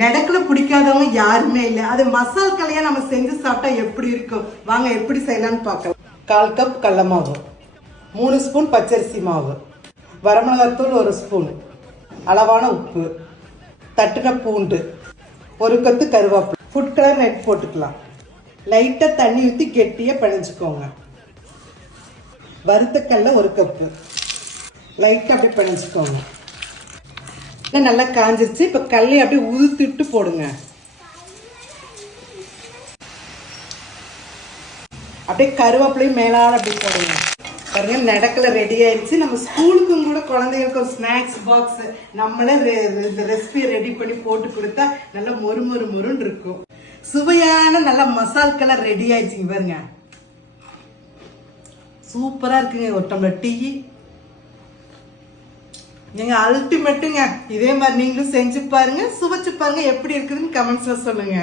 நடக்கல பிடிக்காதவங்க யாருமே இல்லை. அது மசால் கலையா நம்ம செஞ்சு சாப்பிட்டா எப்படி இருக்கும், வாங்க எப்படி செய்யலாம்னு பார்க்கலாம். 1/4 கப் கடல மாவு, 3 ஸ்பூன் பச்சரிசி மாவு, வரமிளகாத்தூள் 1 ஸ்பூன், அளவான உப்பு, தட்டுன பூண்டு, 1 கொத்து கருவேப்பிலை, ஃபுட் கலர் ரெட் போட்டுக்கலாம். லைட்டா தண்ணி ஊற்றி கெட்டியா பிணைஞ்சுக்கோங்க. வறுத்தக்கல்ல 1 கப்பு லைட்டா அப்படியே பிணைஞ்சுக்கோங்க. நல்லா காஞ்சிருச்சு. இப்ப கல்லை அப்படியே உதுத்துட்டு போடுங்க. அப்படியே கருவேப்பிலையும் மேலால அப்படி போடுங்க. பாருங்க நடக்கல ரெடி ஆயிடுச்சு. நம்ம ஸ்கூலுக்கும் கூட குழந்தைகளுக்கு ஒரு ஸ்நாக்ஸ் பாக்ஸ் நம்மளே இந்த ரெசிபி ரெடி பண்ணி போட்டு கொடுத்தா நல்லா மொறு மொறு மொறுன்னு இருக்கும். சுவையான நல்ல மசால் கலர் ரெடி ஆயிடுச்சுங்க. பாருங்க சூப்பரா இருக்குங்க. ஒரு டம்ளர் டீ நீங்க அல்டிமேட்டுங்க. இதே மாதிரி நீங்களும் செஞ்சு பாருங்க, சுவைச்சு பாருங்க, எப்படி இருக்குதுன்னு கமெண்ட்ஸ்ல சொல்லுங்க.